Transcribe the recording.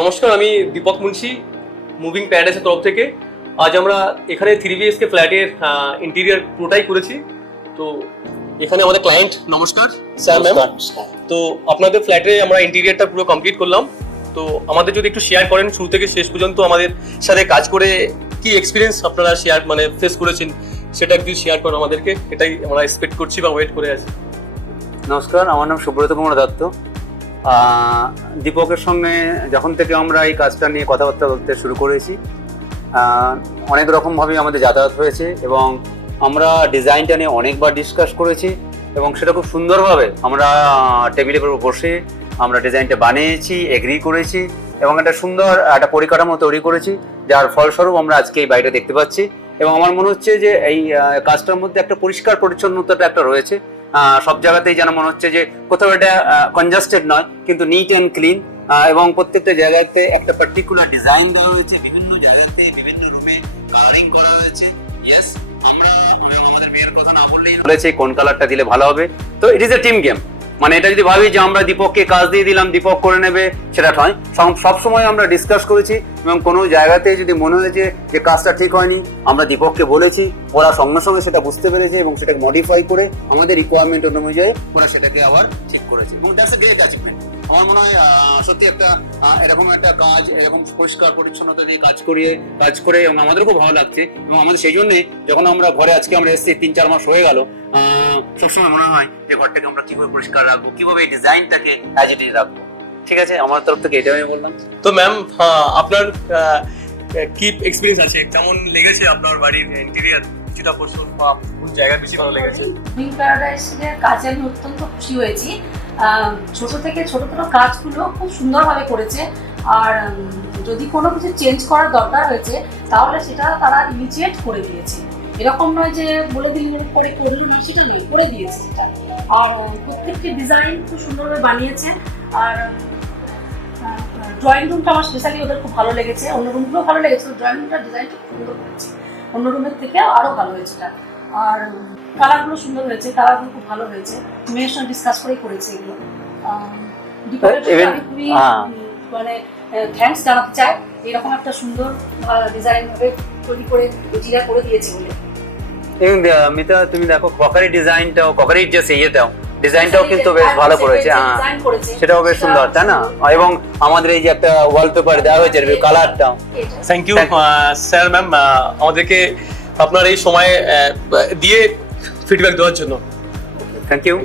নমস্কার, আমি দীপক মুন্সি, মুভিং প্যারাডাইসের তরফ থেকে। আজ আমরা এখানে 3BHK ফ্ল্যাটের ইন্টেরিয়ার পুরোটাই করেছি। তো এখানে আমাদের ক্লায়েন্ট, নমস্কার স্যার ম্যাম। তো আপনাদের ফ্ল্যাটে আমরা ইন্টেরিয়ারটা পুরো কমপ্লিট করলাম। তো আমাদের যদি একটু শেয়ার করেন শুরু থেকে শেষ পর্যন্ত আমাদের সাথে কাজ করে কি এক্সপিরিয়েন্স আপনারা শেয়ার ফেস করেছেন, সেটা একটু শেয়ার করুন আমাদেরকে। এটাই আমরা এক্সপেক্ট করছি বা ওয়েট করে আছি। নমস্কার, আমার নাম সুব্রত কুমার দত্ত। দীপকের সঙ্গে যখন থেকে আমরা এই কাজটা নিয়ে কথাবার্তা বলতে শুরু করেছি, অনেক রকমভাবে আমাদের যাতায়াত হয়েছে এবং আমরা ডিজাইনটা নিয়ে অনেকবার ডিসকাস করেছি এবং সেটা খুব সুন্দরভাবে আমরা টেবিলের উপর বসে আমরা ডিজাইনটা বানিয়েছি, এগ্রি করেছি এবং একটা সুন্দর একটা পরিকাঠামো তৈরি করেছি, যার ফলস্বরূপ আমরা আজকে এই বাড়িটা দেখতে পাচ্ছি। এবং আমার মনে হচ্ছে যে এই কাজটার মধ্যে একটা পরিষ্কার পরিচ্ছন্নতাটা একটা রয়েছে। সব জায়গাতেই যেন মনে হচ্ছে যে কোথাও এটা কনজাস্টেড নয়, কিন্তু নিট অ্যান্ড ক্লিন এবং প্রত্যেকটা জায়গাতে একটা পার্টিকুলার ডিজাইন দেওয়া হয়েছে, বিভিন্ন জায়গাতে বিভিন্ন রুমে কালারিং করা হয়েছে। ইয়েস, আমরা আমাদের মেয়ের কথা না বললেই বলেছে কোন কালারটা দিলে ভালো হবে। তো it is a team game. মানে এটা যদি ভাবি যে আমরা দীপককে কাজ দিয়ে দিলাম, দীপক করে নেবে, সেটা নয়। সবসময় আমরা ডিসকাস করেছি এবং কোনো জায়গাতে যদি মনে হয়েছে যে কাজটা ঠিক হয়নি, আমরা দীপককে বলেছি, ওরা সঙ্গে সঙ্গে সেটা বুঝতে পেরেছে এবং সেটাকে মডিফাই করে আমাদের রিকোয়ারমেন্ট অনুযায়ী ওরা সেটাকে আবার ঠিক করেছে এবং দ্যাটস এ গ্রেট অ্যাচিভমেন্ট। আমার মনে হয় সত্যি একটা এরকম একটা কাজ, এরকম পরিষ্কার পরিচ্ছন্নতা দিয়ে কাজ করে এবং আমাদের খুব ভালো লাগছে। এবং আমাদের সেই জন্যই যখন আমরা ঘরে আজকে আমরা এসেছি 3-4 মাস হয়ে গেল, সবসময় মনে হয় যে ঘরটাকে আমরা কিভাবে পরিষ্কার রাখবো, কিভাবে এই ডিজাইনটাকে অ্যাজ ইট ইজ রাখবো। ঠিক আছে, আমার তরফ থেকে এটাই আমি বললাম। তো ম্যাম, আপনার কি এক্সপিরিয়েন্স আছে, কেমন লেগেছে আপনার বাড়ির ইন্টেরিয়ার? যেটা কোন জায়গা বেশি ভালো লেগেছে? মুভিং প্যারাডাইসের কাজে আমি অত্যন্ত খুশি হয়েছি। ছোট থেকে ছোটতর কাজগুলো খুব সুন্দরভাবে করেছে। আর যদি কোনো কিছু চেঞ্জ করার দরকার হয়েছে তাহলে সেটা তারা ইনিশিয়েট করে দিয়েছে। এরকম নয় যে বলে দিলেন করে করলেন, সেটা নেই, করে দিয়েছে সেটা। আর প্রত্যেকটি ডিজাইন খুব সুন্দরভাবে বানিয়েছে। আর ড্রয়িং রুমটা আমার স্পেশালি ওদের খুব ভালো লেগেছে। অন্য রুমগুলো ভালো লেগেছে, ড্রয়িং রুমটার ডিজাইনটা খুব সুন্দর করেছে, অন্য রুমের থেকে আরও ভালো হয়েছে এটা। আর কালারগুলো সুন্দর হয়েছে, কালারগুলো খুব ভালো হয়েছে। মেয়ের সঙ্গে ডিসকাস করেই করেছে এগুলো। আমি খুবই মানে থ্যাঙ্কস জানাতে চাই, এরকম একটা সুন্দর ডিজাইন ভাবে তৈরি করে জিরা করে দিয়েছে বলে। এবং মিতা, তুমি দেখো ককারি ডিজাইনটাও, ককারির যে ইয়েটাও ডিজাইনটাও কিন্তু বেশ ভালো করেছে। হ্যাঁ, সেটাও বেশ সুন্দর, তাই না? এবং আমাদের এই যে একটা ওয়ালপেপার দেওয়া হয়েছে কালারটাও। থ্যাংক ইউ স্যার ম্যাম, আমাদেরকে আপনার এই সময় দিয়ে ফিডব্যাক দেওয়ার জন্য। Thank you.